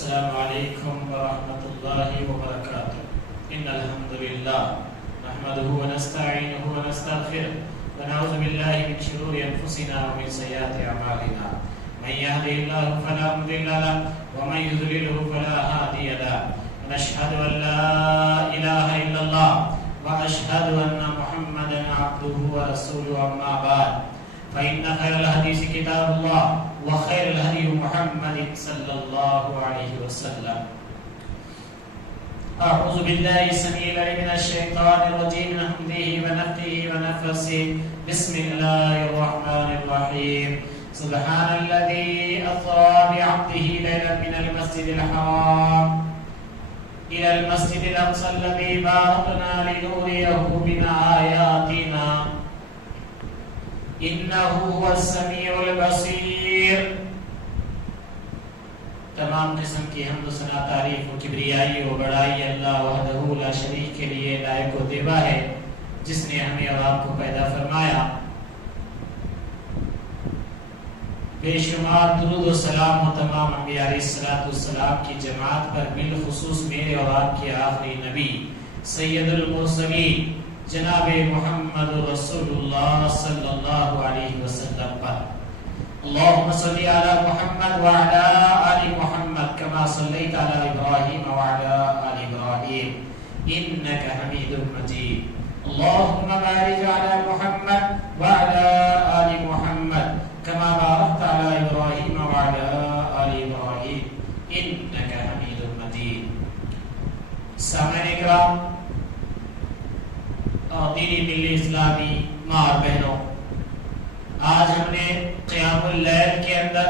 السلام علیکم ورحمۃ اللہ وبرکاتہ ان الحمد للہ نحمده ونستعینه ونستغفره ونعوذ باللہ من شرور انفسنا ومن سیئات اعمالنا من يهده الله فلا مضل له ومن يضلل فلا هادي له ونشهد ان لا اله الا الله واشهد ان محمدا عبده ورسوله اما بعد فإن خير الحديث كتاب الله وخير الهدي محمد صلى الله عليه وسلم أعوذ بالله السميع العليم من الشيطان الرجيم من همزه ونفخه ونفثه بسم الله الرحمن الرحيم سبحان الذي أسرى بعبده ليلا من المسجد الحرام إلى المسجد الأقصى الذي باركنا لنريه من آياتنا انه هو السمیع البصیر۔ تمام قسم کی حمد و ثنا، تعریف و کبریائی و بڑائی اللہ وحدہ لا شریک کے لیے لائق و دیبا ہے، جس نے ہمیں اور آپ کو پیدا فرمایا۔ بے شمار درود و سلام و تمام انبیاء علیہ السلام کی جماعت پر، بالخصوص میرے اور آپ کے آخری نبی سید المرسلین جناب محمد رسول اللہ صلی اللہ علیہ وسلم پر۔ اللہم صلی علی محمد وعلی آل محمد کما صلیت علی ابراہیم وعلی آل ابراہیم انکا حمید مجید۔ اللہم بارک علی محمد وعلی آل محمد کما بارکت علی ابراہیم وعلی آل ابراہیم انکا حمید مجید۔ سامعین اکرام، دینی ملی اسلامی ماں اور بہنوں، آج ہم نے قیام اللیل کے اندر،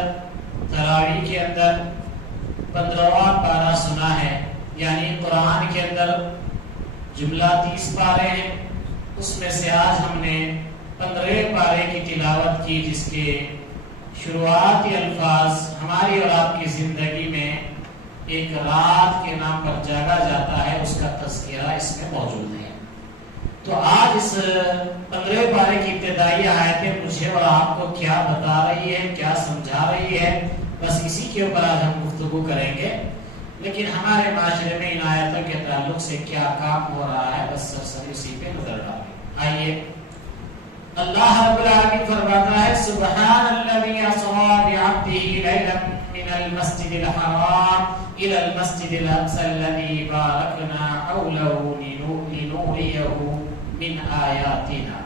تراویح کے اندر 15واں پارہ سنا ہے، یعنی قرآن کے اندر جملہ 30 پارے ہیں، اس میں سے آج ہم نے 15 پارے کی تلاوت کی، جس کے شروعاتی الفاظ ہماری اور آپ کی زندگی میں ایک رات کے نام پر جاگا جاتا ہے، اس کا تذکرہ اس میں موجود ہے۔ تو آج اس 15 پارے کی ابتدائی آیتیں مجھے اور آپ کو کیا بتا رہی ہے، کیا سمجھا رہی ہے، بس اسی کے اوپر آج ہم گفتگو کریں گے۔ لیکن ہمارے معاشرے میں ان آیتوں کے تعلق سے کیا کام ہو رہا ہے، بس سرسری اسی پہ نظر ڈالیں۔ آئیے، اللہ رب العالمین فرماتا ہے سبحان الذی اسری بعبدہ لیلا من المسجد الحرام الى المسجد الاقصى الذي باركنا حوله لنريه من آیاتنا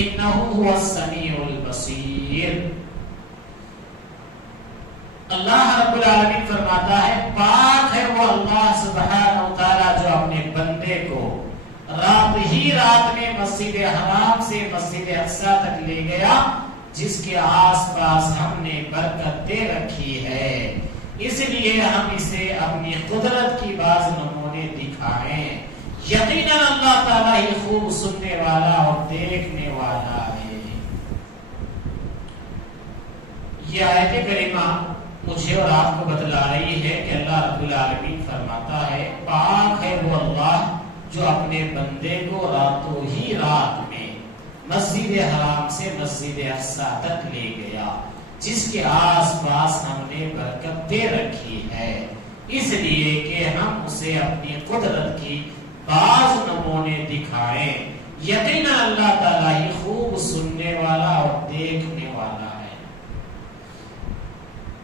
انه هو السمیع البصیر۔ اللہ رب العالمین فرماتا ہے پاک ہے وہ اللہ سبحانہ وتعالی جو اپنے بندے کو رات ہی رات میں مسجد حرام سے مسجد اقصی تک لے گیا، جس کے آس پاس ہم نے برکت دے رکھی ہے، اس لیے ہم اسے اپنی قدرت کی بعض نمونے دکھائیں۔ یقیناً اللہ تعالیٰ ہی خوب سننے والا اور دیکھنے والا ہے۔ یہ آیت کریمہ مجھے اور آپ کو بتلا رہی ہے کہ اللہ رب العالمین فرماتا ہے پاک ہے وہ اللہ جو اپنے بندے کو راتوں ہی رات میں مسجد حرام سے مسجد اقصی تک لے گیا، جس کے آس پاس ہم نے برکت دے رکھی ہے، اس لیے کہ ہم اسے اپنی قدرت کی بعض نمونے دکھائیں۔ یقینا اللہ تعالیٰ ہی خوب سننے والا اور دیکھنے والا ہے۔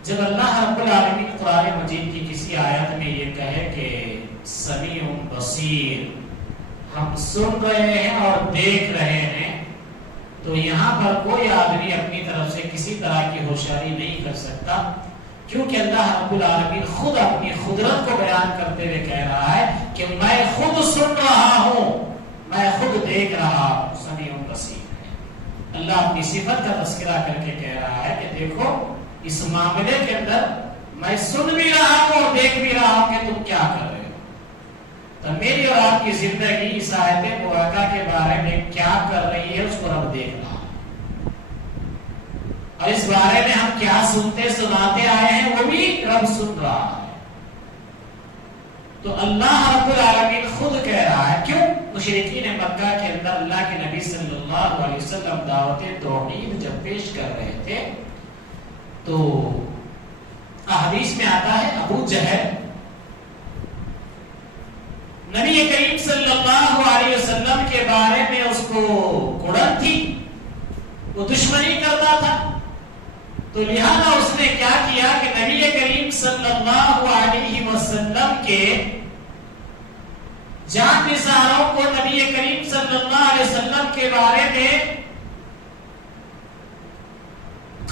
جب اللہ رب العالمین قرآن مجید کی کسی آیت میں یہ کہے کہ سمیع بصیر، ہم سن رہے ہیں اور دیکھ رہے ہیں، تو یہاں پر کوئی آدمی اپنی طرف سے کسی طرح کی ہوشیاری نہیں کر سکتا، کیونکہ اللہ رب العالمین خود اپنی قدرت کو بیان کرتے ہوئے کہہ رہا ہے کہ میں خود سن رہا ہوں، میں خود دیکھ رہا ہوں، سمیع بصیر ہے۔ اللہ اپنی صفت کا تذکرہ کر کے کہہ رہا ہے کہ دیکھو اس معاملے کے اندر میں سن بھی رہا ہوں اور دیکھ بھی رہا ہوں کہ تم کیا کر رہے ہو۔ تو میری اور آپ کی زندگی اس آیت مبارکہ کے بارے میں کیا کر رہی ہے، اس کو رب دیکھ رہا ہے، اور اس بارے میں ہم کیا سنتے سناتے آئے ہیں وہ بھی رب سن رہا ہے۔ تو اللہ رب العالمین خود کہہ رہا ہے، کیوں؟ مشرکین مکہ کے اندر اللہ کے نبی صلی اللہ علیہ وسلم دعوت توحید جب پیش کر رہے تھے، تو احادیث میں آتا ہے ابو جہل تو لہذا اس نے کیا کیا کہ نبی کریم صلی اللہ علیہ وسلم کے جان نثاروں کو نبی کریم صلی اللہ علیہ وسلم کے بارے میں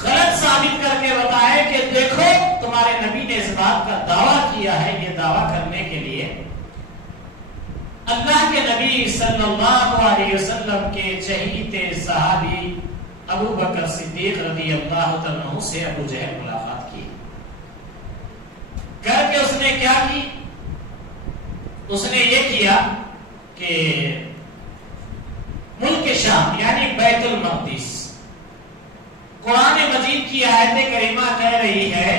غلط ثابت کر کے بتائے کہ دیکھو تمہارے نبی نے اس بات کا دعویٰ کیا ہے. یہ دعویٰ کرنے کے لیے اللہ کے نبی صلی اللہ علیہ وسلم کے چہیتے صحابی ابو بکر صدیق رضی اللہ عنہ سے ابو جہل ملاقات کی. کر کے اس نے کیا کی؟ اس نے یہ کیا کہ ملک شام یعنی بیت المقدس، قرآن مجید کی آیت کریمہ کہہ رہی ہے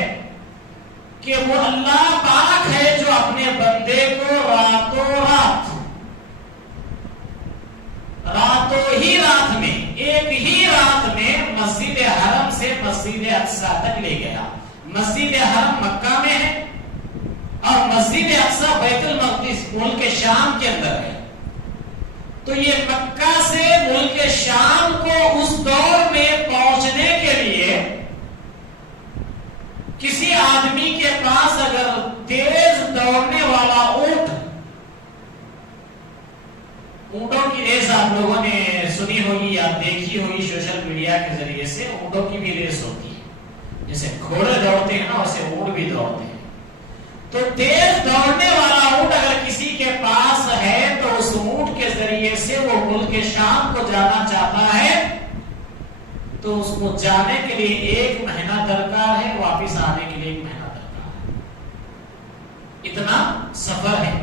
کہ وہ اللہ پاک ہے جو اپنے بندے کو راتوں ہی رات میں ایک ہی رات میں مسجد حرم سے مسجد اقصی تک لے گیا. مسجد حرم مکہ میں ہے اور مسجد اقصی بیت المقدس ملک شام کے اندر ہے. تو یہ مکہ سے ملک شام کو اس دور میں پہنچنے کے لیے کسی آدمی کے پاس اگر تیز دوڑنے والا اونٹوں کی ریس آپ لوگوں نے سنی ہوگی یا دیکھی ہوگی سوشل میڈیا کے ذریعے سے، اونٹوں کی بھی ریس ہوتی ہے. جیسے گھوڑے دوڑتے ہیں نا ویسے اونٹ بھی دوڑتے ہیں. تو تیز دوڑنے والا اونٹ اگر کسی کے پاس ہے تو اس اونٹ کے ذریعے سے وہ ملک شام کو جانا چاہتا ہے تو اس کو جانے کے لیے 1 مہینہ درکار ہے، واپس آنے کے لیے 1 مہینہ درکار ہے. اتنا سفر ہے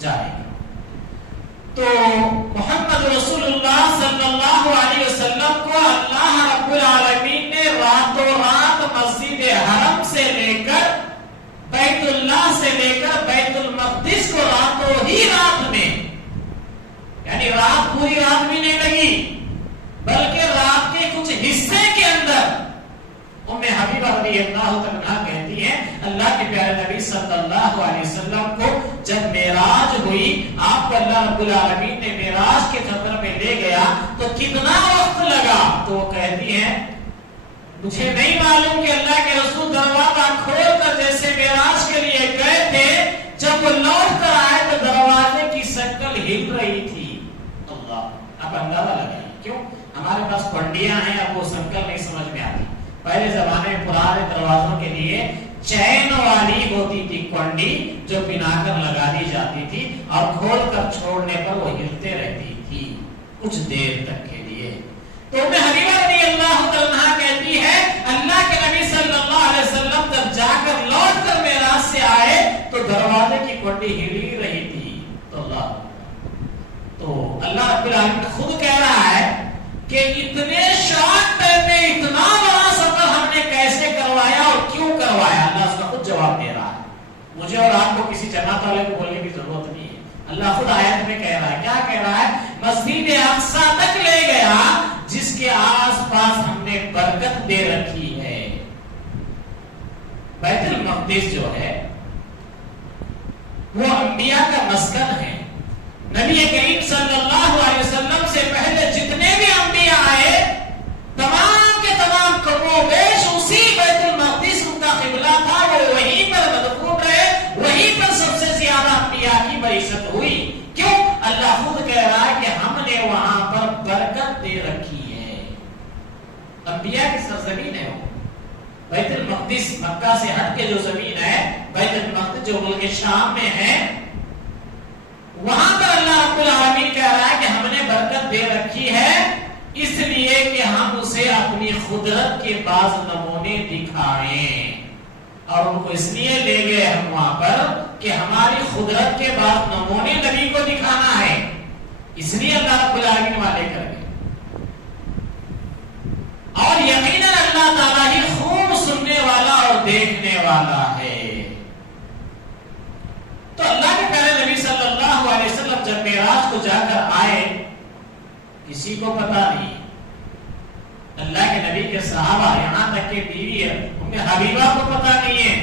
جانے کا. تو محمد رسول اللہ صلی اللہ علیہ وسلم کو اللہ رب العالمین نے راتوں رات مسجد حرم سے لے کر بیت اللہ سے لے کر بیت المقدس کو راتوں ہی رات میں، یعنی رات پوری رات بھی نہیں لگی بلکہ رات کے کچھ حصے کے اندر ام حبیبہ رضی اللہ عنہا کہتی ہیں اللہ کے پیارے نبی صلی اللہ علیہ وسلم کو جب معراج ہوئی، آپ کو اللہ رب العالمین نے معراج کے سفر میں لے گیا تو کتنا وقت لگا؟ تو وہ کہتی ہیں مجھے نہیں معلوم کہ اللہ کے رسول دروازہ کھول کر جیسے معراج کے لیے گئے تھے، جب وہ لوٹ کر آئے تو دروازے کی شکل ہل رہی تھی. اللہ، آپ اندازہ لگائیں. کیوں؟ ہمارے پاس کنڈیاں ہیں، اب وہ شکل نہیں سمجھ میں آتی. پہلے زمانے میں پرانے دروازوں کے لیے چین والی ہوتی تھی کنڈی جو بنا کر لگا دی جاتی تھی اور کھول کر چھوڑنے پر وہ ہلتے رہتی تھی کچھ دیر تک کے لیے. تو ام حبیبہ رضی اللہ عنہا کہتی ہے اللہ کے نبی صلی اللہ علیہ وسلم جب جا کر لوٹ کر معراج سے آئے تو دروازے کی کنڈی ہلی رہی تھی. تو اللہ رب العالمین خود کہہ رہا ہے کہ اتنے شارٹ ٹائم میں اتنا بڑا سفر ہم نے کیسے کروایا اور کیوں کروایا. اللہ اس کا خود جواب دے رہا ہے. مجھے اور آپ کو کسی جماعت والے کو بولنے کی ضرورت نہیں ہے. اللہ خود آیت میں کہہ رہا ہے. کیا کہہ رہا ہے؟ مسجد اقصی تک لے گیا جس کے آس پاس ہم نے برکت دے رکھی ہے. بیت المقدس جو ہے وہ انبیاء کا مسکن ہے. نبی کریم صلی اللہ علیہ وسلم سے پہلے جتنے بھی انبیاء آئے تمام کے تمام کم و بیش اسی بیت المقدس ان کا قبلہ تھا. وہ وہیں پر مدفون رہے، وہیں پر سب سے زیادہ انبیاء کی بعثت ہوئی. کیوں؟ اللہ خود کہہ رہا ہے کہ ہم نے وہاں پر برکت دے رکھی ہے. انبیاء کی سرزمین ہے وہ بیت المقدس. مکہ سے ہٹ کے جو زمین ہے بیت المقدس جو ملک شام میں ہے، وہاں پر اللہ رب العالمین کہہ رہا ہے کہ ہم نے برکت دے رکھی ہے اس لیے کہ ہم اسے اپنی قدرت کے بعض نمونے دکھائیں. اور ان کو اس لیے لے گئے ہم وہاں پر کہ ہماری قدرت کے بعض نمونے نبی کو دکھانا ہے. اس لیے اللہ رب العالمین والے کر گئے. اور یقیناً اللہ تعالیٰ ہی خوب سننے والا اور دیکھنے والا ہے. تو اللہ کے پیارے نبی صلی اللہ علیہ وسلم جب معراج کو جا کر آئے کسی کو پتا نہیں. اللہ کے نبی کے صحابہ یہاں تک کہ بیوی ام حبیبہ کو پتا نہیں ہے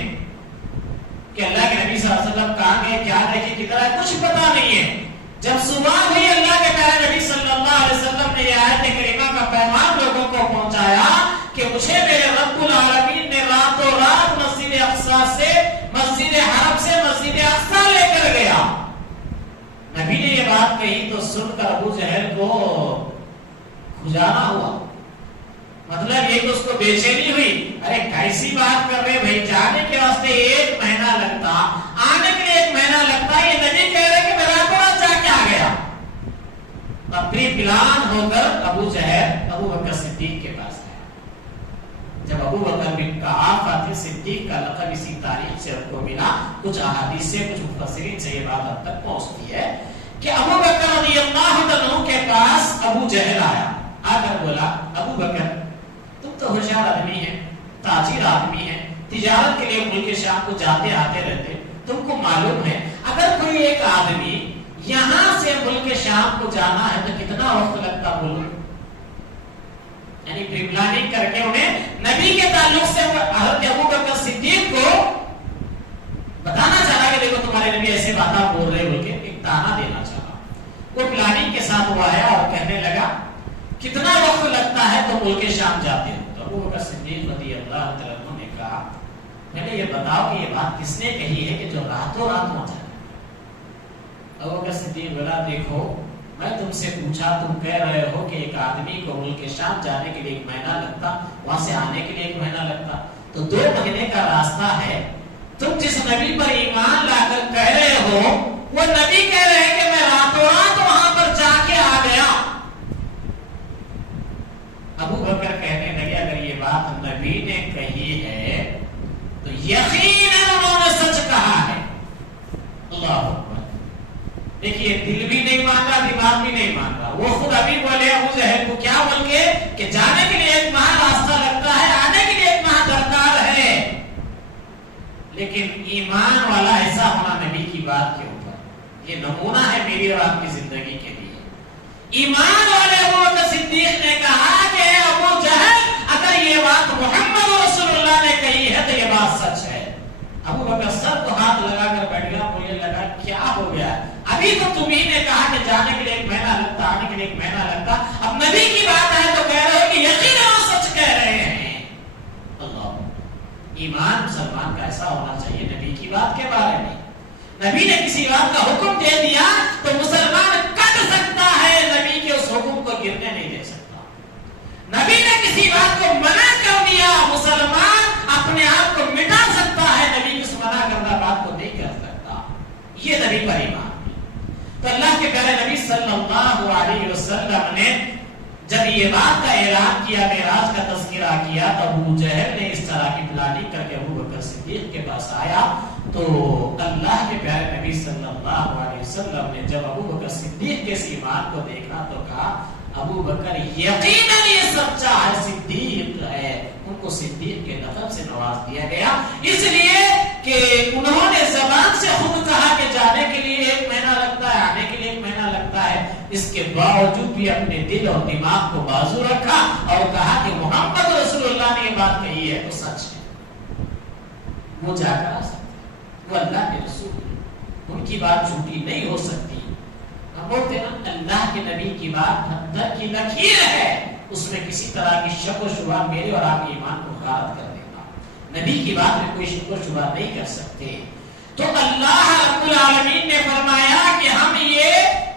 کہ اللہ کے نبی صلی اللہ علیہ وسلم کہاں گئے، کیا دیکھے، کدھر ہے، کچھ پتا نہیں ہے. جب صبح ہوئی اللہ کے پیارے نبی صلی اللہ علیہ وسلم نے یہ آیت کریمہ کا پیغام لوگوں کو پہنچایا کہ مجھے میرے رب العالمین نے راتوں رات مسجد اقصی سے مسجد حرم سے مسجد اقصی لے کر گیا. نبی نے یہ بات کہی تو سن کر ابو جہل کو کھجانا ہوا. مطلب یہ کہ اس کو بے چینی ہوئی. ارے کیسی بات کر رہے بھائی, جانے کے واسطے 1 مہینہ لگتا, آنے کے لیے 1 مہینہ لگتا, یہ نبی کہہ رہے کہ میں راتوں رات جا کے آ گیا. اپنی پلان ہو کر ابو جہل ابو بکر صدیق کے پاس آیا. جب ابو بکر نے کہا فاتح صدیق کا لقب اسی تاریخ سے ان کو ملا, کچھ احادیث سے کچھ مفسرین سے یہ بات اب تک پہنچتی ہے کہ ابو بکر رضی اللہ عنہ کے پاس ابو جہل آیا. آ کر بولا ابو بکر تم تو ہوشیار آدمی ہے, تاجر آدمی ہے, تجارت کے لیے ملک شام کو جاتے آتے رہتے, تم کو معلوم ہے اگر کوئی ایک آدمی یہاں سے ملک شام کو جانا ہے تو کتنا وقت لگتا بولو. یعنی پلاننگ کر کے انہیں نبی کے تعلق سے حضرت ابو بکر صدیق کو بتانا چاہا کہ دیکھو تمہارے نبی ایسے باتیں بول رہے بول کے ایک تانا دینا چاہا. وہ پلاننگ کے ساتھ وہ آیا اور کہنے لگا کتنا وقت لگتا ہے تو ملک شام جاتے ہو. تو ابو بکر صدیق رضی اللہ عنہ نے کہا پہلے یہ بتاؤ کہ یہ بات کس نے کہی ہے کہ جو راتوں رات پہنچا. ابو بکر صدیق بولا دیکھو میں تم سے پوچھا, تم کہہ رہے ہو کہ ایک آدمی کو ملک شام جانے کے لیے 1 مہینہ لگتا, وہاں سے آنے کے لیے 1 مہینہ لگتا, تو 2 مہینے کا راستہ ہے. تم جس نبی پر ایمان لا کر کہہ رہے ہو وہ نبی کہہ رہے ہیں کہ میں راتوں رات وہاں پر جا کے آ گیا. ابو بکر کہنے لگے اگر یہ بات نبی نے کہی ہے تو یقیناً انہوں نے سچ کہا ہے. اللہ اکبر. دیکھیے دل بھی نہیں مان رہا, دماغ بھی نہیں مان رہا. وہ خود ابھی بولے ابو جہل کو کیا بول کے کہ جانے کے لیے 1 ماہ راستہ لگتا ہے, آنے کے لیے 1 ماہ درکار ہے. لیکن ایمان والا ایسا ہونا نبی کی بات کے اوپر, یہ نمونہ ہے میری اور آپ کی زندگی کے لیے. ایمان والے ابو بکر صدیق نے کہا کہ ابو جہل اگر یہ بات محمد رسول اللہ نے کہی ہے تو یہ بات سچ ہے. ابو بکر سر کو ہاتھ لگا کر بیٹھ گیا. مجھے لگا کیا ہو گیا, ابھی تو تمہیں نے کہا کہ جانے کے لیے 1 مہینہ لگتا, آنے کے لیے 1 مہینہ لگتا, اب نبی کی بات ہے تو کہہ رہے ہو کہ یقیناً وہ سچ کہہ رہے ہیں. اللہ, ایمان مسلمان کا ایسا ہونا چاہیے نبی کی بات کے بارے میں. نبی نے کسی بات کا حکم دے دیا تو مسلمان کٹ سکتا ہے, نبی کے اس حکم کو گرنے نہیں دے سکتا. نبی نے کسی بات کو منع کر دیا, مسلمان اپنے آپ کو مٹا سکتا ہے, نبی کی اس منع کردہ بات کو نہیں کر سکتا. یہ نبی پر ایمان. تو اللہ کے پیارے نبی صلی اللہ علیہ وسلم نے جب یہ بات کا اعلان کیا, معراج کا تذکرہ کیا, تو ابو جہل نے اس طرح کی پلاننگ کر کے ابو بکر صدیق کے پاس آیا. تو اللہ کے پیارے نبی صلی اللہ علیہ وسلم نے جب ابو بکر صدیق کے اس ایمان کو دیکھا تو کہا ابو بکر یقیناً یہ سچا ہے, صدیق ہے. ان کو صدیق کے لقب سے نواز دیا گیا اس لیے کہ انہوں نے زبان سے خود کہا کہ جانے کے لیے 1 مہینہ لگتا ہے, آنے کے لیے 1 مہینہ لگتا ہے. اس کے باوجود بھی اپنے دل اور دماغ کو بازو رکھا اور کہا کہ محمد رسول اللہ نے یہ بات کہی ہے تو سچ ہے. وہ جا کر آ سکتے, وہ اللہ کے رسول, ان کی بات جھوٹی نہیں ہو سکتی. ہم بولتے ہیں نا اللہ کے نبی کی بات حد کی لکیر ہے, اس میں کسی طرح کی شک و شبہ میرے اور آپ کے ایمان کو غارت کر دے گا. نبی کی بات میں کوئی شک و شبہ نہیں کر سکتے. تو اللہ رب العالمین نے فرمایا کہ ہم یہ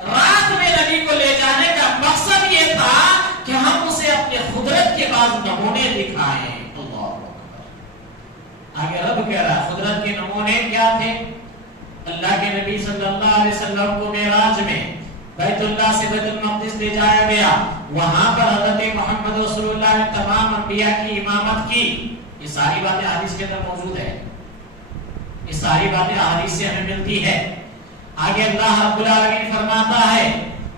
رات میں نبی کو لے جانے کا مقصد یہ تھا کہ ہم اسے اپنے قدرت کے بعض نمونے دکھائیں. اللہ اکبر. آگے رب کہہ رہا ہے قدرت کے نمونے کیا تھے. اللہ کے نبی صلی اللہ علیہ وسلم کو معراج میں بیت اللہ سے بیت المقدس لے جایا گیا. وہاں پر حضرت محمد رسول اللہ نے تمام انبیاء کی امامت کی. یہ ساری باتیں حدیث کے اندر موجود ہے, یہ ساری باتیں حدیث سے ہمیں ملتی ہے. آگے اللہ رب العالمین فرماتا ہے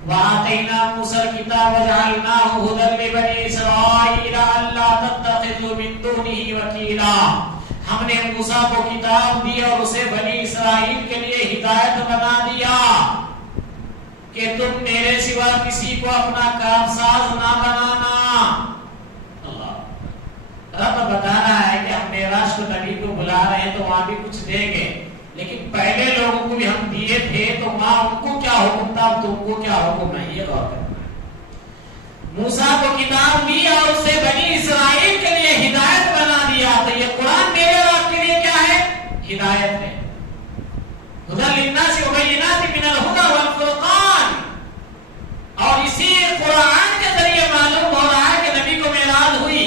وَآتَيْنَا مُوسَى الْكِتَابَ وَجَعَلْنَاهُ هُدًى لِبَنِي إِسْرَائِيلَ أَلَّا تَتَّخِذُوا مِن دُونِهِ وَكِيلًا. ہم نے موسیٰ کو کتاب دی اور اسے بنی اسرائیل کے لیے ہدایت بنا دیا کہ تم میرے سوا کسی کو اپنا کارساز نہ بنانا. اللہ رب بتا رہا ہے کہ ہم معراج کو نبی کو بلا رہے ہیں تو وہاں بھی کچھ دیں گے, لیکن پہلے لوگوں کو بھی ہم دیے تھے تو وہاں ان کو کیا حکم تھا, تم کو کیا حکم ہے, یہ غور کرنا ہے. موسیٰ کو کتاب دی اور اسے بنی اسرائیل کے لیے ہدایت بنا دیا. تو یہ قرآن میرے اور آپ کے لیے کیا ہے؟ ہدایت ہے. ہدی للناس وبینات من الہدی والفرقان. اور اسی قرآن کے ذریعے معلوم ہو رہا ہے کہ نبی کو معراج ہوئی.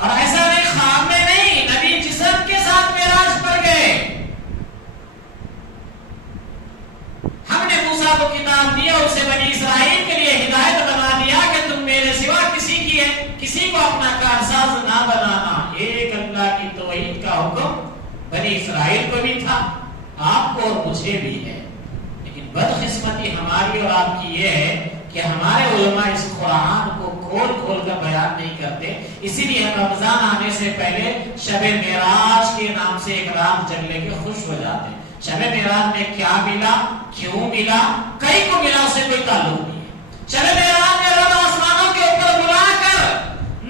اور ایسا نہیں خواب میں نہیں، نبی جسم کے ساتھ معراج پر گئے. ہم نے موسیٰ کو کتاب دیا اور اسے بنی اسرائیل کے لیے ہدایت بنا دیا کہ تم میرے سوا کسی کو اپنا کارساز نہ بنانا. ایک اللہ کی توحید کا حکم بنی اسرائیل کو بھی تھا، آپ کو اور مجھے بھی ہے. لیکن بدقسمتی ہماری اور آپ کی یہ ہے کہ ہمارے علماء اس قرآن کو کھول کھول کر بیان نہیں کرتے. اسی لیے ہم رمضان آنے سے پہلے شب معراج کے نام سے ایک رات جگ لے کے خوش ہو جاتے ہیں. شب معراج میں کیا ملا، کیوں ملا، کئی کو ملا، اسے کوئی تعلق نہیں ہے. شب معراج میں رب آسمانوں کے اوپر بلا کر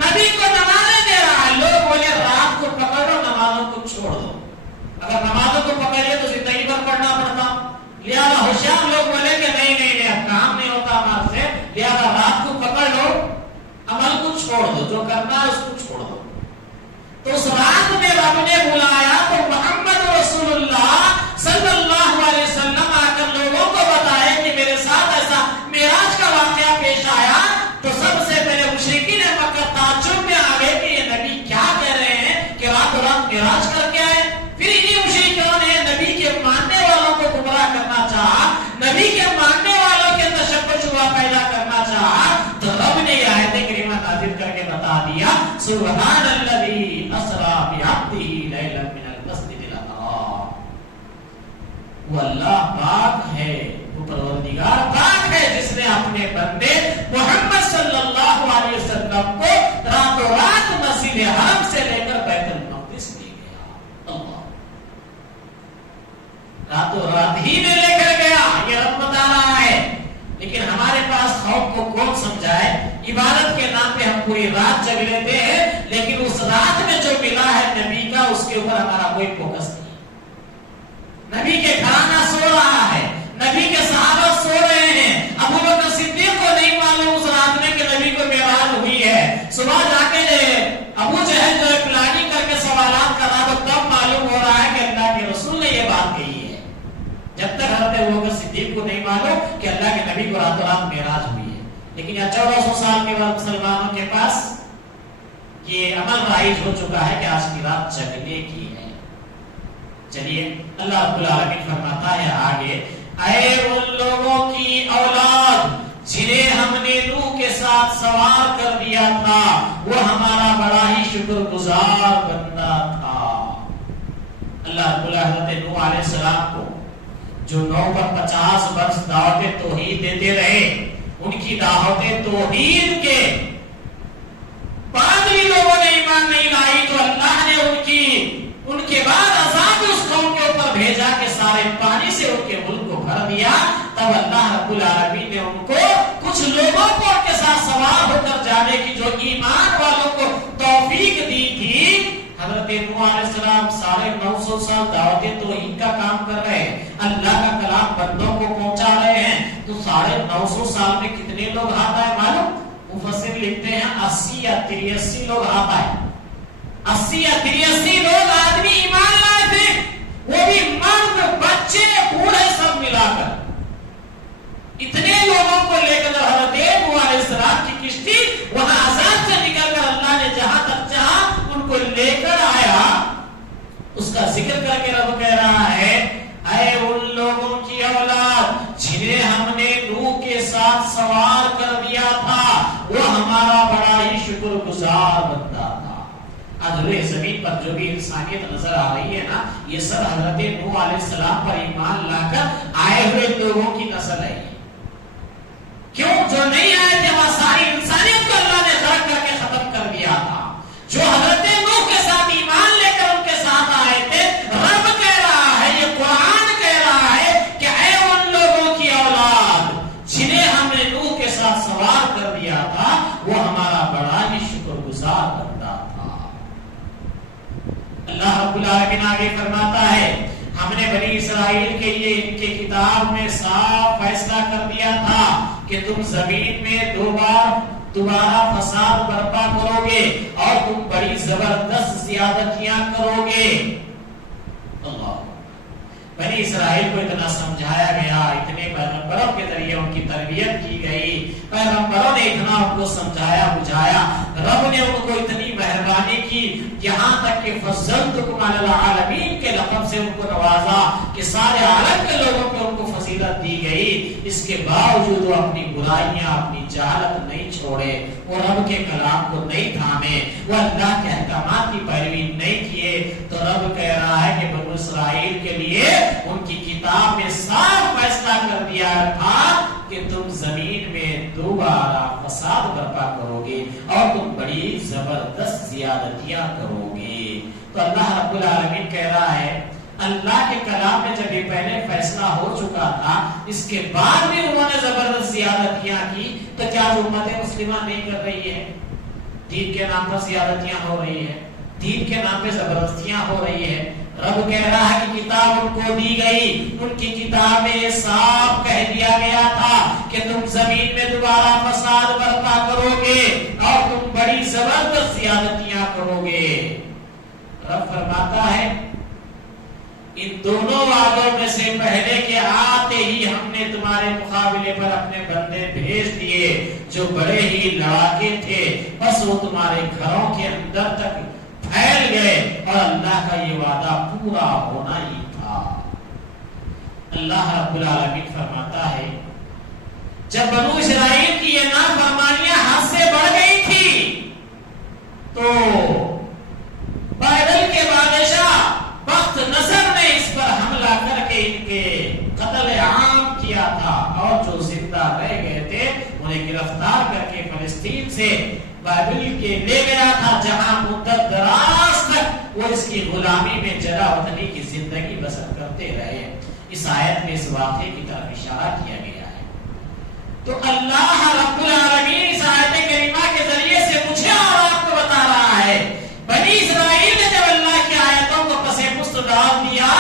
نبی کو نمازیں دے رہا ہے. لوگ بولے رات کو پکڑو، نمازوں کو چھوڑ دو. اگر نمازوں کو پکڑیے تو زندگی بھر پڑھنا پڑتا. لہذا ہوشیار لوگ بولے کہ نہیں اب کام نہیں ہوتا ہمارے سے، لہذا رات کو پکڑ لو، عمل کو چھوڑ دو، جو کرنا ہے اس کو چھوڑ دو. تو اس رات میں رب نے بلایا تو محمد رسول اللہ صلی اللہ علیہ وسلم آ کر لوگوں کو بتائے کہ میرے ساتھ ایسا معراج کا واقعہ پیش آیا. تو سب سے پہلے مشرکین مکہ تعجب میں آ گئے کہ یہ نبی کیا کہہ رہے ہیں کہ رات معراج کر کے آئے. پھر انہیں مشرکوں نے نبی کے ماننے والوں کو گمراہ کرنا چاہا، نبی کے ماننے والوں کے تشبہ شبہ پیدا کرنا چاہا. تو رب نے یہ آیت کریمہ نازل کر کے بتا دیا سبحان الذی اسری بعبدہ لیلا من المسجد الحرام. وہ اللہ پاک ہے، وہ پروردگار پاک ہے جس نے اپنے بندے محمد صلی اللہ علیہ وسلم کو راتوں رات مسجد حرم سے لے کر بیت المقدس لے گیا. اللہ راتوں رات ہی میں لے کر گیا، یہ رب بتا رہا ہے. لیکن ہمارے پاس خوف کو کون سمجھائے؟ عبادت کے نام پہ ہم پوری رات جگ لیتے ہیں، لیکن اس رات میں جو ملا ہے نبی کا، اس کے اوپر ہمارا کوئی فوکس نہیں. نبی کے گھرانہ سو رہا ہے، نبی کے صحابہ سو رہے ہیں. ابو بکر صدیق کو نہیں معلوم اس رات میں کہ نبی کو معراج ہوئی ہے. صبح جا کے ابو جہل جو پلاننگ کر کے سوالات کر رہا تو تب معلوم ہو رہا ہے کہ اللہ کے رسول نے یہ بات کہی ہے. جب تک حضرت ابو بکر صدیق کو نہیں معلوم کہ اللہ کے نبی کو راتوں رات معراج ہوئی ہے. لیکن یہ 1400 سال کے بعد مسلمانوں کے پاس یہ عمل رائج ہو چکا ہے کہ آج کی رات جگنے کی ہے. چلیے اللہ رب العالمین فرماتا ہے آگے، اے ان لوگوں کی اولاد جنہیں ہم نے نوح کے ساتھ سوار کر دیا تھا، وہ ہمارا بڑا ہی شکر گزار بندہ تھا. اللہ رب العالمین نوح علیہ السلام کو جو 9 پر 50 برس دعوت توحید دیتے رہے، ان کی دعوت توحید کے بعد بھی لوگوں نے ایمان نہیں لائی تو اللہ نے ان کے بعد عذاب اس قوم کے اوپر بھیجا کہ سارے پانی سے ان کے ملک کو بھر دیا. تب اللہ رب العالمین نے ان کو کچھ لوگوں کو ان کے ساتھ سوار ہو کر جانے کی جو ایمان والوں کو توفیق دی تھی. حضرت نوح علیہ السلام 950 سال دعوت توحید کا کام کر رہے ہیں، اللہ کا کلام بندوں کو پہنچا رہے ہیں. تو 950 سال میں کتنے لوگ ہاتھ آئے معلوم؟ مفسر لکھتے ہیں 80 یا 83 لوگ ہاتھ آئے. 80 یا 83 لوگ آدمی ایمان لائے تھے، وہ بھی مرد بچے بوڑھے سب ملا کر. اتنے لوگوں کو لے کر حضرت نوح علیہ السلام کی کشتی وہاں عذاب سے نکل کر اللہ نے جہاں تک چاہا ان کو لے کر آیا. اس کا ذکر کر کے رب کہہ رہا ہے، اے ان لوگوں کی اولاد جنہیں ہم نے نوح کے ساتھ سوار کر دیا تھا، وہ ہمارا بڑا ہی شکر گزار بندہ تھا. ادھورے زمین پر جو بھی انسانیت نظر آ رہی ہے نا، یہ سب حضرت نوح علیہ السلام پر ایمان لا کر آئے ہوئے لوگوں کی نسل ہے. کیوں؟ جو نہیں آئے تھے وہاں ساری انسانیت کو اللہ نے غرق کر کے ختم کر دیا تھا. جو حضرت نوح کے ساتھ ایمان لے کر ان کے ساتھ آئے تھے، رب کہہ رہا ہے، یہ قرآن کہہ رہا ہے کہ اے ان لوگوں کی اولاد جنہیں ہم نے نوح کے ساتھ سوار کر دیا تھا، وہ ہمارا بڑا ہی شکر گزار بندہ تھا. اللہ رب العالمین آگے فرماتا ہے، ہم نے بنی اسرائیل کے لیے ان کے کتاب میں صاف فیصلہ کر دیا تھا کہ تم زمین میں دوبارہ فساد برپا کرو گے اور تم بڑی زبردست زیادتیاں کرو گے. اللہ بنی اسرائیل کو اتنا سمجھایا گیا، اتنے پیغمبروں کے ذریعے ان کی تربیت کی گئی، پیغمبروں نے اتنا ان کو سمجھایا بجھایا، رب نے ان کو اتنی مہربانی کی، یہاں تک کہ فضلتکم علی العالمین کے لقب سے ان کو نوازا کہ سارے عالم کے لوگوں کو ان کو فضیلت دی گئی. اس کے باوجود وہ اپنی برائیاں، اپنی جہالت نہیں چھوڑے، وہ رب کے کلام کو نہیں تھامے، وہ اللہ کے احکامات کی پیروی نہیں کیے. تو رب کہہ رہا ہے کہ بنی اسرائیل کے لیے ان کی کتاب میں صاف فیصلہ کر دیا تھا کہ تم زمین میں دوبارہ فساد برپا کرو گے اور تم بڑی زبردست زیادتیاں کرو گے. تو اللہ رب العالمین کہہ رہا ہے اللہ کے کلام میں جب یہ پہلے فیصلہ ہو چکا تھا، اس کے بعد بھی انہوں نے زبردست زیادتیاں کی، تو کیا امت مسلمہ نہیں کر رہی ہے؟ دین کے نام پر زیادتیاں ہو رہی ہے، دین کے نام پہ زبردستیاں ہو رہی ہے. رب کہہ رہا ہے کہ کتاب ان کو دی گئی، ان کی کتاب میں یہ صاف کہہ دیا گیا تھا کہ تم زمین میں دوبارہ فساد برپا کرو گے اور تم بڑی زبردست زیادتیاں کرو گے. رب فرماتا ہے ان دونوں وعدوں میں سے پہلے کے آتے ہی ہم نے تمہارے مقابلے پر اپنے بندے بھیج دیے جو بڑے ہی لڑاکے تھے، بس وہ تمہارے گھروں کے اندر تک پھیل گئے اور اللہ کا یہ وعدہ پورا ہونا ہی تھا. اللہ رب العالمین فرماتا ہے جب بنو اسرائیل کی یہ نافرمانیاں حد سے بڑھ گئی تھی تو بائبل کے بادشاہ بخت نصر نے اس پر حملہ کر کے ان کے قتل عام کیا تھا اور جو زندہ رہ گئے تھے انہیں گرفتار کر کے فلسطین سے بابل کے لے گیا تھا، جہاں مدت دراز تک وہ اس کی غلامی میں جلا وطنی کی زندگی بسر کرتے رہے. اس آیت میں اس واقعے کی طرف اشارہ کیا گیا ہے. تو اللہ رب العالمین اس آیت کریمہ کے ذریعے سے مجھے اور آپ کو بتا رہا ہے بنی اسرائیل نے جب اللہ کی آیتوں کو پسے پست ڈال دیا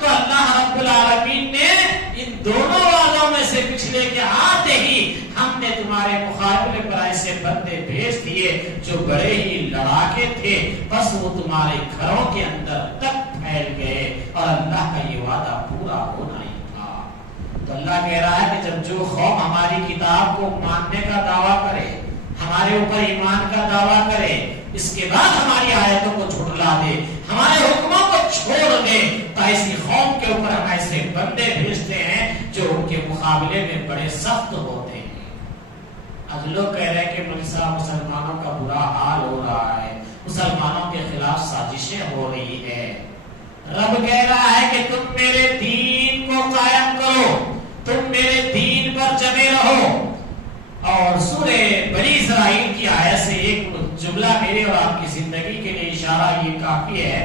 تو اللہ رب العالمین نے ان دونوں وعدوں میں سے پچھلے کے آتے ہی ہم نے تمہارے مقابلے پر ایسے بندے بھیج دیے جو بڑے ہی لڑاکے تھے، بس وہ تمہارے گھروں کے اندر تک پھیل گئے اور اللہ کا یہ وعدہ پورا ہونا ہی تھا. تو اللہ کہہ رہا ہے کہ جب جو قوم ہماری کتاب کو ماننے کا دعویٰ کرے، ہمارے اوپر ایمان کا دعویٰ کرے، اس کے بعد ہماری آیتوں کو جھٹلا دے، ہمارے حکموں کو چھوڑ دے، تو ایسی قوم کے اوپر ہم ایسے بندے بھیجتے ہیں جو ان کے مقابلے میں بڑے سخت ہوتے ہیں. آج لوگ کہہ رہے ہیں کہ مسلمانوں کا برا حال ہو رہا ہے، مسلمانوں کے خلاف سازشیں ہو رہی ہے. رب کہہ رہا ہے کہ تم میرے دین کو قائم کرو، تم میرے دین پر جمے رہو. اور سورہ بنی اسرائیل کی آیت سے ایک جملہ میرے اور آپ کی زندگی کے لیے اشارہ یہ کافی ہے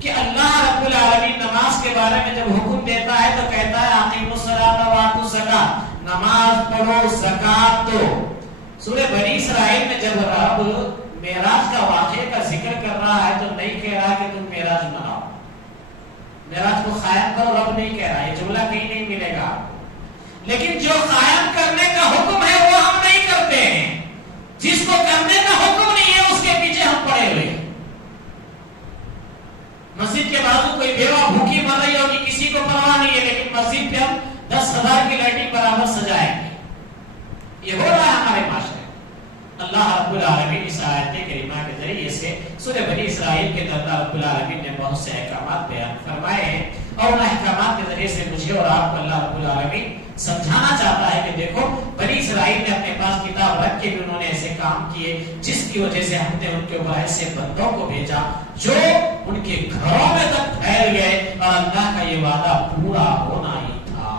کہ اللہ رب العالمین نماز کے بارے میں جب حکم دیتا ہے تو کہتا ہے اقیموا الصلاۃ وآتوا الزکاۃ، نماز پڑھو زکات دو. سورہ بنی اسرائیل میں جب رب معراج کا واقعے کا ذکر کر رہا ہے تو نہیں کہہ رہا کہ تم معراج مناؤ، معراج کو قائم کرو، رب نہیں کہہ رہا، یہ جملہ کہیں نہیں ملے گا. لیکن جو قائم کرنے کا حکم ہے وہ ہم نہیں کرتے ہیں، جس کو کرنے کا حکم نہیں ہے اس کے پیچھے ہم پڑے ہوئے. مسجد کے بازو کوئی بیوہ بھوکی مر رہی ہوگی، کسی کو پرواہ نہیں ہے، لیکن مسجد پہ ہم 10,000 کی لائٹنگ برابر سجائیں گے. یہ ہو رہا ہے ہمارے معاشرے. اللہ رب العالمین اس آیت کریمہ کے ذریعے سے سورہ بنی اسرائیل کے اندر رب العالمین نے بہت سے احکامات بیان فرمائے ہیں اور ان احکامات کے ذریعے سے مجھے اور آپ کو اللہ رب العالمین سمجھانا چاہتا ہے کہ دیکھو بنی اسرائیل نے اپنے پاس کتاب رکھ کے بھی انہوں نے ایسے کام کیے جس کی وجہ سے ہم نے ان کے اوپر ایسے بندوں کو بھیجا جو ان کے گھروں میں تک پھیل گئے اور اللہ کا یہ وعدہ پورا ہونا ہی تھا.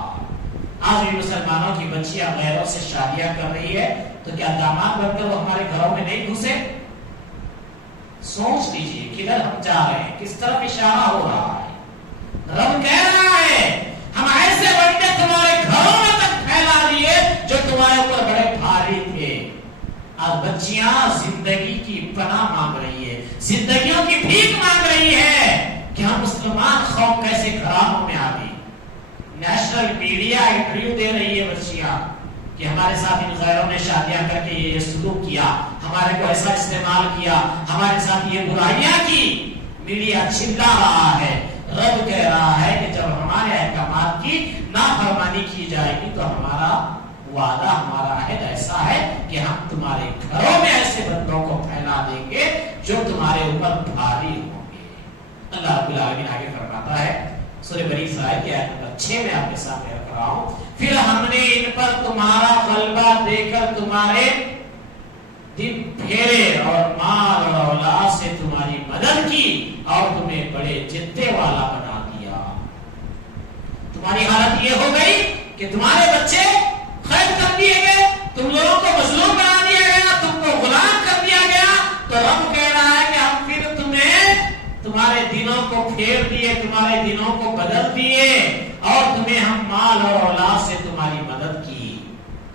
آج بھی مسلمانوں کی بچیاں غیروں سے شادیاں کر رہی ہے تو کیا داماد بن کر وہ ہمارے گھروں میں نہیں گھسے؟ سوچ لیجیے کدھر ہم جا رہے ہیں، کس طرف اشارہ ہو رہا ہے. رب کہہ رہا ہے ہم ایسے بندے تمہارے گھروں میں تک پھیلا دیے جو تمہارے اوپر بڑے بھاری تھے. آج بچیاں زندگی کی پناہ مانگ رہی ہے، زندگیوں کی بھیک مانگ رہی ہے کہ ہم مسلمان قوم کیسے گھرانوں میں آ گئی. نیشنل میڈیا انٹرویو دے رہی ہے بچیاں کہ کہ ہمارے ساتھ ان غیروں نے شادیاں کر کے یہ سلوک کیا، ہمارے کو ایسا استعمال کیا، ہمارے ساتھ یہ برائیاں کی، میڈیا چلا رہا ہے۔ رب کہہ رہا ہے کہ جب ہمارے احکامات کی نافرمانی کی جائے گی تو ہمارا وعدہ، ہمارا عہد ایسا ہے کہ ہم تمہارے گھروں میں ایسے بندوں کو پھیلا دیں گے جو تمہارے اوپر بھاری ہوں گے۔ اللہ رب العالمین آگے فرماتا ہے سورہ بنی اسرائیل کی آیت نمبر 6 میں آپ کے سامنے رکھ رہا ہوں، پھر ہم نے ان پر تمہارا غلبہ دے کر تمہارے دن پھیرے اور مال اور اولاد سے تمہاری مدد کی اور تمہیں بڑے جتے والا بنا دیا۔ تمہاری حالت یہ ہو گئی کہ تمہارے بچے قید کر دیے گئے، تم لوگوں کو مظلوم بنا دیا گیا، تم کو غلام کر دیا گیا، تو رب کہہ رہا ہے کہ ہم پھر تمہارے دنوں کو پھیر دیے، تمہارے دنوں کو بدل دیے اور تمہیں ہم مال اور اولاد سے تمہاری مدد کی۔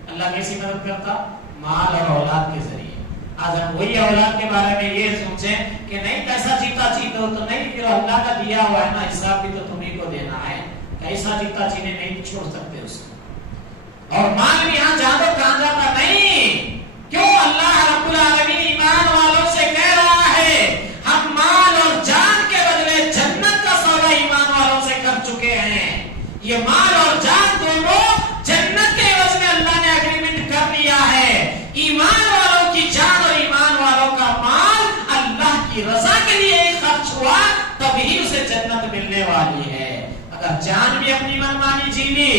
اللہ کیسی مدد کرتا؟ مال اور اولاد کے ذریعے۔ آج ہم وہی اولاد کے بارے میں یہ سوچیں کہ نہیں پیسہ جیتا چیتے ہو تو نہیں، پھر اللہ کا دیا ہوا ہے نا، حساب بھی تو تمہیں کو دینا ہے، کیسا جیتا چینے نہیں چھوڑ سکتے اس کو۔ اور مال بھی یہاں جادو کہاں جاتا نہیں، کیوں؟ اللہ رب العالمین ایمان والوں سے کہہ رہا ہے ہم مال اور جان کے بدلے جنت کا سودا ایمان والوں سے کر چکے ہیں۔ یہ مال اور جان دونوں جنت کے عوض میں اللہ نے ایگریمنٹ کر لیا ہے۔ ایمان والوں کی جان اور ایمان والوں کا مال اللہ کی رضا کے لیے ہی خرچ ہوا، تبھی اسے جنت ملنے والی ہے۔ اگر جان بھی اپنی منمانی جی لی،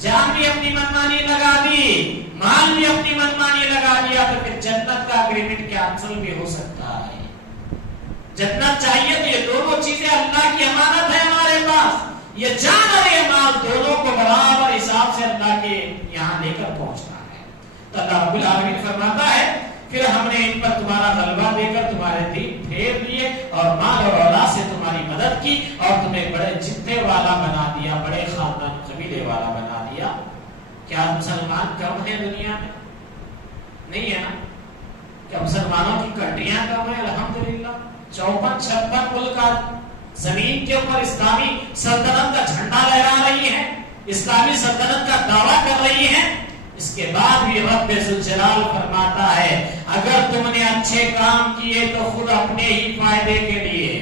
جان بھی اپنی منمانی لگا دی، مال بھی اپنی منمانی لگا دیا، تو پھر جنت کا اگریمنٹ کینسل بھی ہو سکتا ہے۔ جنت چاہیے تو یہ دونوں چیزیں اللہ کی امانت ہے ہمارے پاس، یہ جان اور یہ مال دونوں کو برابر حساب سے اللہ کے یہاں لے کر پہنچنا ہے۔ تو اللہ رب العالمین فرماتا ہے پھر ہم نے ان پر تمہارا غلبہ دے کر تمہارے دین پھیر دیے اور مال اور اولاد سے تمہاری مدد کی اور تمہیں بڑے جتے والا بنا دیا، بڑے خاندان قبیلے والا بنا دیا۔ کیا مسلمان کم ہیں دنیا میں؟ نہیں ہے نا؟ کیا مسلمانوں کی کنٹریاں کم ہیں؟ الحمدللہ 54-56 ملک زمین کے اوپر اسلامی سلطنت کا جھنڈا لہرا رہی ہے، اسلامی سلطنت کا دعویٰ کر رہی ہے۔ اس کے بعد بھی رب ذوالجلال فرماتا ہے اگر تم نے اچھے کام کیے تو خود اپنے ہی فائدے کے لیے۔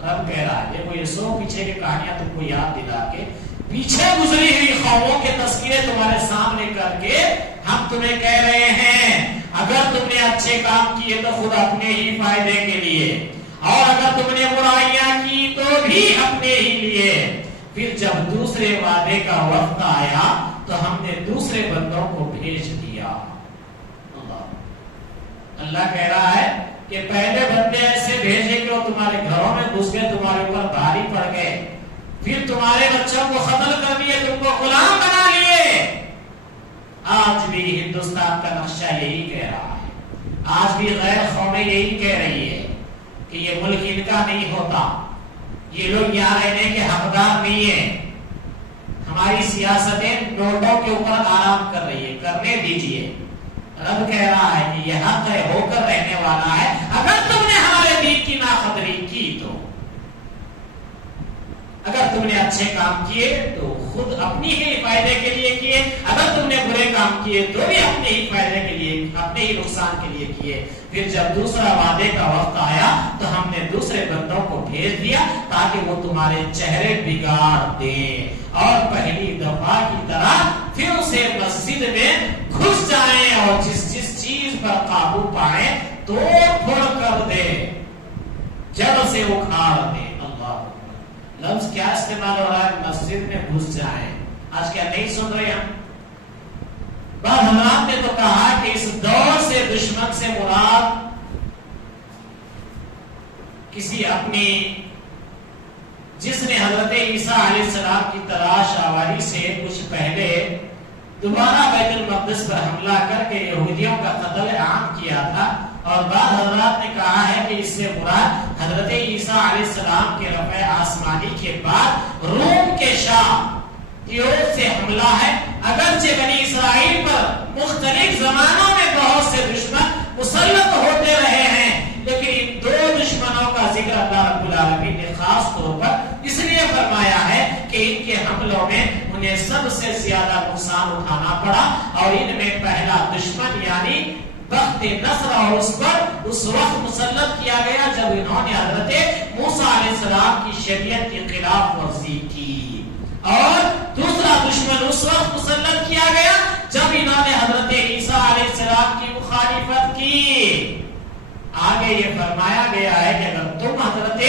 رب کہہ رہا ہے دیکھو یہ سو پیچھے کی کہانیاں تم کو یاد دلا کے، پیچھے گزری ہوئی قوموں کے تذکرے تمہارے سامنے کر کے ہم تمہیں کہہ رہے ہیں اگر تم نے اچھے کام کیے تو خود اپنے ہی فائدے کے لیے، اور اگر تم نے برائیاں کی تو بھی اپنے ہی لیے۔ پھر جب دوسرے وعدے کا وقت آیا تو ہم نے دوسرے بندوں کو بھیج دیا۔ اللہ کہہ رہا ہے کہ پہلے بندے ایسے بھیجے کہ وہ تمہارے گھروں میں گھس گئے، تمہارے اوپر بھاری پڑ گئے، پھر تمہارے بچوں کو قتل کر دیے، تم کو غلام بنا لیے۔ آج بھی ہندوستان کا نقشہ یہی کہہ رہا ہے، آج بھی غیر قومیں یہی کہہ رہی ہے کہ یہ ملک ان کا نہیں ہوتا، یہ لوگ یہاں رہنے کے حقدار نہیں ہیں۔ ہماری سیاستیں نوٹوں کے اوپر آرام کر رہی ہے، کرنے دیجئے۔ رب کہہ رہا ہے کہ یہ حق ہے، ہو کر رہنے والا ہے، اگر تم نے ہمارے دین کی ناقدری کی تو۔ اگر تم نے اچھے کام کیے تو خود اپنی ہی فائدے کے لیے کیے، اگر تم نے برے کام کیے تو بھی اپنے ہی فائدے کے لیے، اپنے ہی نقصان کے لیے کیے۔ پھر جب دوسرا وعدے کا وقت آیا تو ہم نے دوسرے بندوں کو بھیج دیا تاکہ وہ تمہارے چہرے بگاڑ دیں اور پہلی دفعہ کی طرح پھر اسے مسجد میں گھس جائیں اور جس چیز پر قابو پائیں توڑ پھوڑ کر دے، جڑ سے اکھاڑ دے۔ اللہ لفظ کیا استعمال ہو رہا ہے؟ مسجد میں گھس جائیں۔ آج کیا نہیں سن رہے ہم؟ بعض حضرات نے تو کہا کہ اس دور سے دشمن سے مراد کسی اپنی جس نے حضرت عیسیٰ علیہ السلام کی تلاش آوری سے کچھ پہلے دوبارہ بیت المقدس پر حملہ کر کے یہودیوں کا قتل عام کیا تھا، اور بعض حضرات نے کہا ہے کہ اس سے مراد حضرت عیسیٰ علیہ السلام کے رفع آسمانی کے بعد روم کے شاہ تیوس سے حملہ ہے۔ اگرچہ بنی اسرائیل پر مختلف زمانوں میں بہت سے دشمن مسلط ہوتے رہے ہیں، لیکن ان دو دشمنوں کا ذکر اللہ رب العالمین نے خاص طور پر اس لیے فرمایا ہے کہ ان کے حملوں میں انہیں سب سے زیادہ نقصان اٹھانا پڑا، اور ان میں پہلا دشمن یعنی بخت نصر اور اس پر اس وقت مسلط کیا گیا جب انہوں نے حضرت موسیٰ علیہ السلام کی شریعت کی خلاف ورزی کی، اور دوسرا دشمن اس وقت مسلط کیا گیا جب انہوں نے حضرت عیسیٰ علیہ السلام کی مخالفت کی۔ آگے یہ فرمایا گیا ہے کہ اگر تم حضرت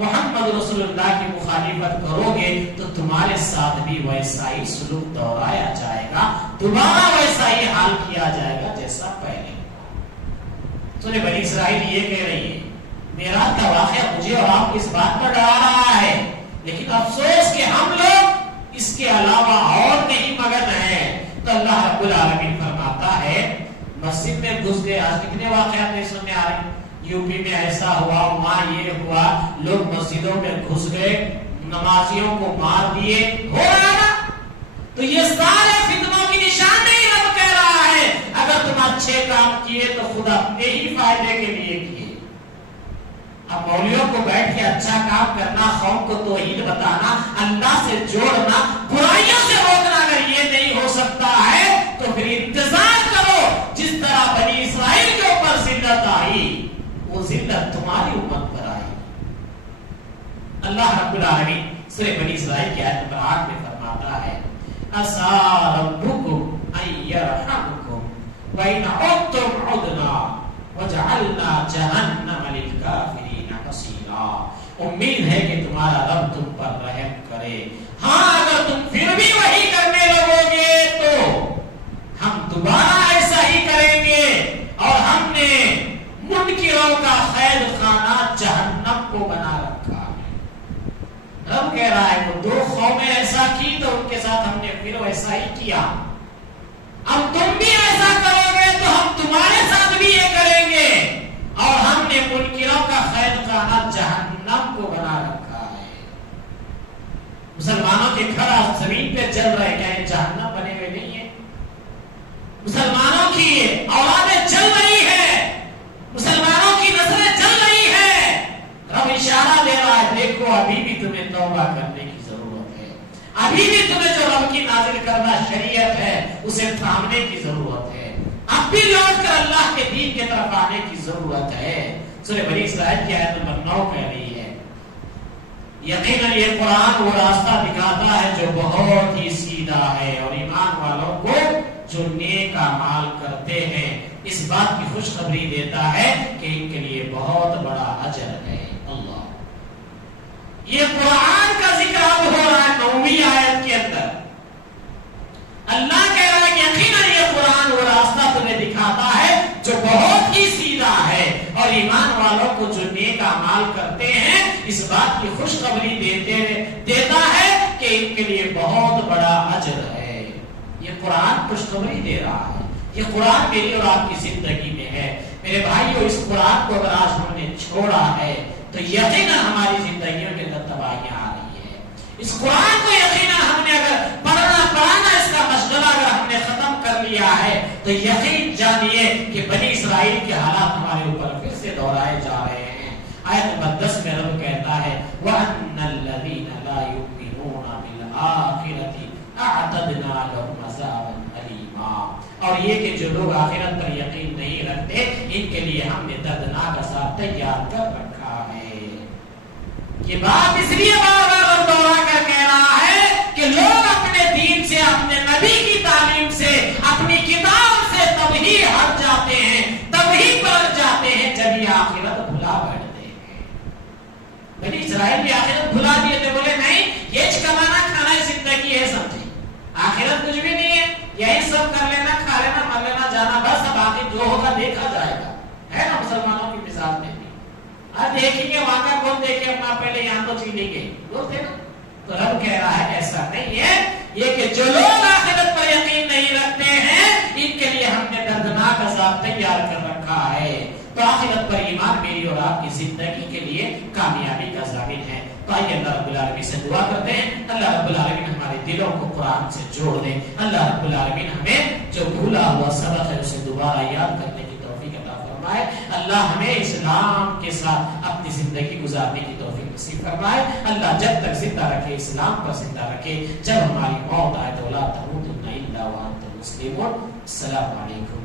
محمد رسول اللہ کی مخالفت کرو گے تو تمہارے ساتھ بھی ویسا ہی سلوک دہرایا جائے گا، دوبارہ ویسا ہی حال کیا جائے گا جیسا پہلے۔ سورہ بنی اسرائیل یہ کہہ رہی ہے میرا واقعہ مجھے اور آپ کو اس بات پر ڈرا رہا ہے، لیکن افسوس کہ ہم لوگ اس کے علاوہ اور نہیں مگن ہیں۔ تو اللہ رب العالمین فرماتا ہے مسجد میں گھس گئے، آج کتنے واقعات نہیں سننے آ رہے، یو پی میں ایسا ہوا، وہاں یہ ہوا، لوگ مسجدوں میں گھس گئے، نمازیوں کو مار دیے، ہو رہا نا؟ تو یہ سارے فتنوں کی نشانی رب کہہ رہا ہے اگر تم اچھے کام کیے تو خدا اپنے ہی فائدے کے لیے کیے۔ اب مولویوں کو بیٹھ کے اچھا کام کرنا، قوم کو توحید بتانا، اللہ سے جوڑنا، برائیوں سے روکنا اگر یہ نہیں ہو سکتا ہے تو پھر انتظار کرو جس طرح بنی اسرائیل کے اوپر ذلت آئی وہ ذلت تمہاری امت پر آئی۔ اللہ رب العالمین سورہ بنی اسرائیل کی آیت نمبر 8 میں فرماتا ہے عَسَىٰ رَبُّكُمْ أَن يَرْحَمَكُمْ وَإِنْ عُدْتُمْ عُدْنَا وَجَعَلْنَا جَهَنَّمَ لِلْكَافِرِينَ حَصِيرًا۔ امید ہے کہ تمہارا رب تم پر رحم کرے، ہاں اگر تم پھر بھی وہی کرنے لگو گے تو ہم دوبارہ ایسا ہی کریں گے، اور ہم نے منکروں کا قید خانہ جہنم کو بنا رکھا ہے۔ رب کہہ رہا ہے وہ دو قومیں ایسا کی تو ان کے ساتھ ہم نے پھر ویسا ہی کیا، اب تم بھی ایسا کرو گے تو ہم تمہارے ساتھ بھی یہ کریں گے، اور ہم نے منکروں کا قید خانہ جہنم کو بنا رکھا ہے۔ مسلمانوں کے گھر زمین پہ جل رہے، کیا یہ جہنم بنے ہوئے نہیں ہے؟ مسلمانوں کی اولادیں جل رہی ہے، مسلمانوں کی نسلیں جل رہی ہے، رب اشارہ دے رہا ہے دیکھو ابھی بھی تمہیں توبہ کرنے کی ضرورت ہے، ابھی بھی تمہیں جو رب کی نازل کرنا شریعت ہے اسے تھامنے کی ضرورت ہے، اب بھی لوٹ کر اللہ کے دین کی طرف آنے کی ضرورت ہے۔ سورہ بنی اسرائیل کی آیت نمبر 9 کہہ رہی ہے یقیناً یہ قرآن وہ راستہ دکھاتا ہے جو بہت ہی سیدھا ہے، اور ایمان والوں کو جو نیک اعمال کرتے ہیں اس بات کی خوشخبری دیتا ہے کہ ان کے لیے بہت بڑا اجر ہے۔ اللہ، یہ قرآن کا ذکر اب ہو رہا ہے 9ویں آیت کے اندر۔ اللہ کہہ رہا ہے کہ یقیناً یہ قرآن وہ راستہ تمہیں دکھاتا ہے جو بہت ہی سیدھا ہے، اور ایمان والوں کو جو نیک اعمال کرتے ہیں اس بات کی خوشخبری دیتا ہے کہ ان کے لیے بہت بڑا اجر ہے۔ یہ قرآن خوشخبری دے رہا ہے، یہ قرآن میری اور آپ کی زندگی میں ہے۔ میرے بھائیو اس قرآن کو اگر آج ہم نے چھوڑا ہے تو یقیناً ہماری زندگیوں کے اندر تباہیاں آ رہی ہے۔ اس قرآن کو یقیناً ہم نے اگر پڑھنا اس کا مشغلہ اگر ہم نے ختم کر لیا ہے تو یقین جانیے کہ بنی اسرائیل کے حالات ہمارے اوپر پھر سے دہرائے جا رہے ہیں۔ آیت نمبر 10 میں رب کہتا ہے وَأَنَّ الَّذِينَ لَا يُؤْمِنُونَ بِالْآخِرَةِ اعتدنا لهم عذابا الیما، اور یہ کہ جو لوگ آخرت پر یقین نہیں رکھتے ان کے لیے ہم نے دردناک عذاب تیار کر رکھا ہے۔ یہ بات اس لیے بار بار دوہرا کر کہہ رہا ہے کہ لوگ اپنے دین سے، اپنے نبی کی تعلیم سے، اپنی کتاب سے تب ہی ہٹ جاتے ہیں، تب ہی پلٹ جاتے ہیں جب یہ آخرت بھلا بیٹھتے ہیں۔ بنی اسرائیل بھی آخرت بھلا دیے تھے، بولے نہیں یہ کمانا کھانا زندگی ہے، سمجھے آخرت کچھ بھی نہیں ہے، یہی سب کر لینا، کھا لینا، مر لینا، جانا، بس اب آخر جو ہوگا دیکھا جائے گا، ہے نا؟ مسلمانوں کی مثال میں بھی دیکھیں گے وہاں کا کون دیکھے اپنا، پہلے یہاں تو چیلیں گے لوگ تھے نا۔ تو رب کہہ رہا ہے ایسا نہیں ہے، یہ کہ جو لوگ آخرت پر یقین نہیں رکھتے ہیں ان کے لیے ہم نے دردناک عذاب تیار کر رکھا ہے۔ تو آخرت پر ایمان میری اور آپ کی زندگی کے لیے کامیابی کا ضامن ہے۔ تو آئیے اللہ رب العالمین سے دعا کرتے ہیں اللہ رب العالمین ہمارے دلوں کو قرآن سے جوڑ دے، اللہ رب العالمین ہمیں جو بھولا ہوا سبق ہے اسے دوبارہ یاد کرنے کی توفیق عطا فرمائے، اللہ ہمیں اسلام کے ساتھ اپنی زندگی گزارنے کی توفیق نصیب فرمائے. اللہ جب تک زندہ رکھے اسلام پر زندہ رکھے. جب ہماری موت آئے تو لا تموتن الا وانتم مسلمون. السلام علیکم.